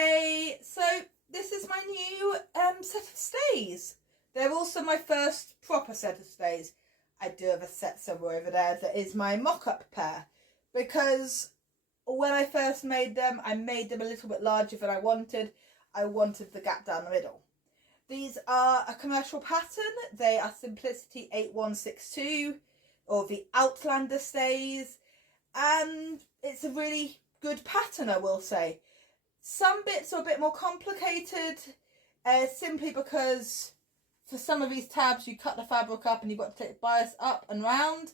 Hey, so this is my new set of stays. They're also my first proper set of stays. I do have a set somewhere over there that is my mock-up pair, because when I first made them, I made them a little bit larger than I wanted. I wanted the gap down the middle. These are a commercial pattern. They are Simplicity 8162, or the Outlander stays, and it's a really good pattern, I will say. Some bits are a bit more complicated, simply because for some of these tabs you cut the fabric up and you've got to take the bias up and round,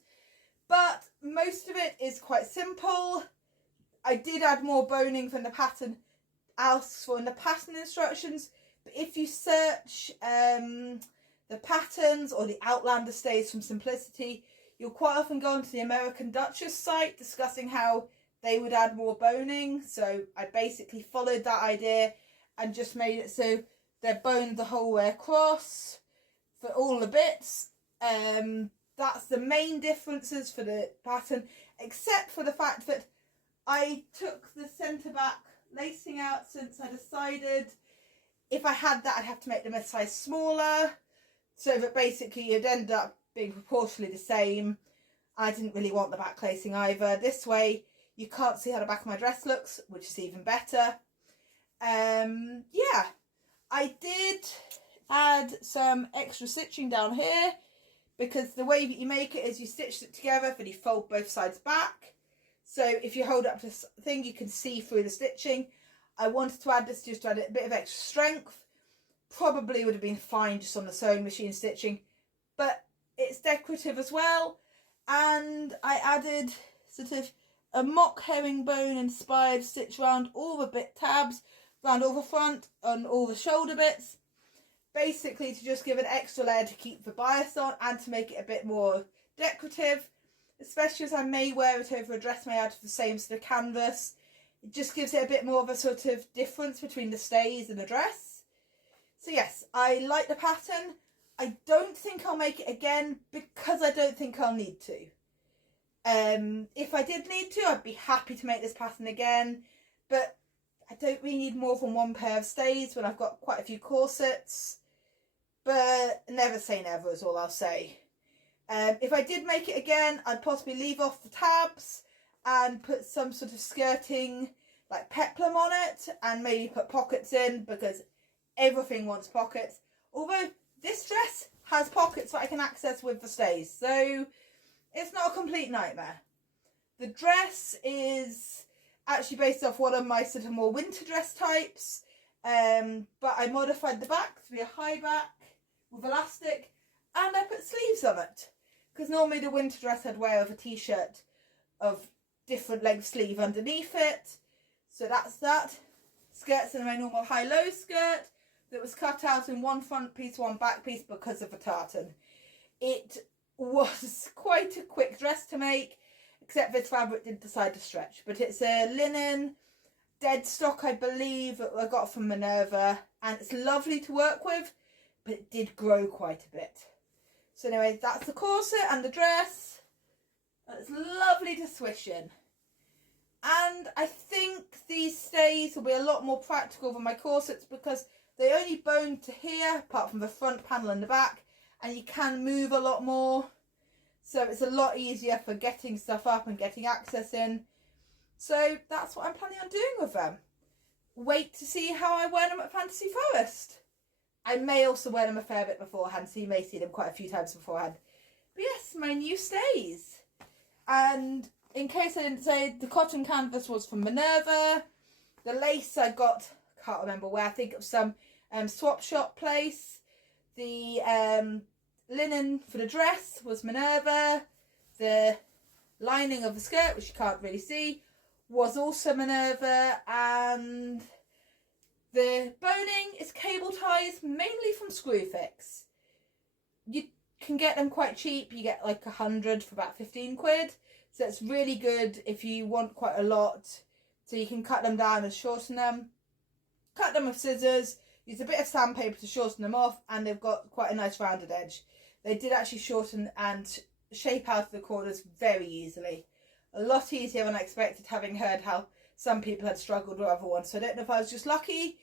but most of it is quite simple. I did add more boning than the pattern asks for in the pattern instructions, but if you search the patterns or the Outlander stays from Simplicity, you'll quite often go onto the American Duchess site discussing how they would add more boning. So I basically followed that idea and just made it so they're boned the whole way across for all the bits. That's the main differences for the pattern, except for the fact that I took the centre back lacing out, since I decided if I had that I'd have to make them a size smaller, so that basically you'd end up being proportionally the same. I didn't really want the back lacing either. This way you can't see how the back of my dress looks, which is even better. Yeah, I did add some extra stitching down here, because the way that you make it is you stitch it together, then you fold both sides back. So if you hold up this thing, you can see through the stitching. I wanted to add this just to add a bit of extra strength. Probably would have been fine just on the sewing machine stitching, but it's decorative as well. And I added sort of a mock herringbone inspired stitch around all the bit tabs, around all the front and all the shoulder bits, basically to just give an extra layer to keep the bias on and to make it a bit more decorative, especially as I may wear it over a dress made out of the same sort of canvas. It just gives it a bit more of a sort of difference between the stays and the dress. So yes, I like the pattern. I don't think I'll make it again, because I don't think I'll need to. If I did need to, I'd be happy to make this pattern again, but I don't really need more than one pair of stays when I've got quite a few corsets. But never say never is all I'll say. If I did make it again, I'd possibly leave off the tabs and put some sort of skirting like peplum on it, and maybe put pockets in, because everything wants pockets. Although this dress has pockets that I can access with the stays, so it's not a complete nightmare. The dress is actually based off one of my sort of more winter dress types, but I modified the back to be a high back with elastic, and I put sleeves on it, because normally the winter dress I'd wear with a t-shirt of different length sleeve underneath it. So that's that. Skirt's in my normal high-low skirt that was cut out in one front piece, one back piece because of the tartan. It was quite a quick dress to make, except this fabric did decide to stretch. But it's a linen dead stock, I believe, that I got from Minerva, and it's lovely to work with, but it did grow quite a bit. So anyway, that's the corset and the dress. It's lovely to swish in. And I think these stays will be a lot more practical than my corsets, because they only bone to here, apart from the front panel and the back, and you can move a lot more. So it's a lot easier for getting stuff up and getting access in. So that's what I'm planning on doing with them. Wait to see how I wear them at Fantasy Forest. I may also wear them a fair bit beforehand, so you may see them quite a few times beforehand. But yes, my new stays. And in case I didn't say, the cotton canvas was from Minerva. The lace I got, can't remember where, I think it was some swap shop place. The linen for the dress was Minerva. The lining of the skirt, which you can't really see, was also Minerva. And the boning is cable ties, mainly from Screwfix. You can get them quite cheap. You get like 100 for about 15 quid. So it's really good if you want quite a lot. So you can cut them down and shorten them. Cut them with scissors. Use a bit of sandpaper to shorten them off, and they've got quite a nice rounded edge. They did actually shorten and shape out of the corners very easily. A lot easier than I expected, having heard how some people had struggled with other ones. So I don't know if I was just lucky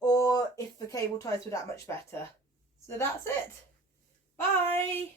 or if the cable ties were that much better. So that's it. Bye.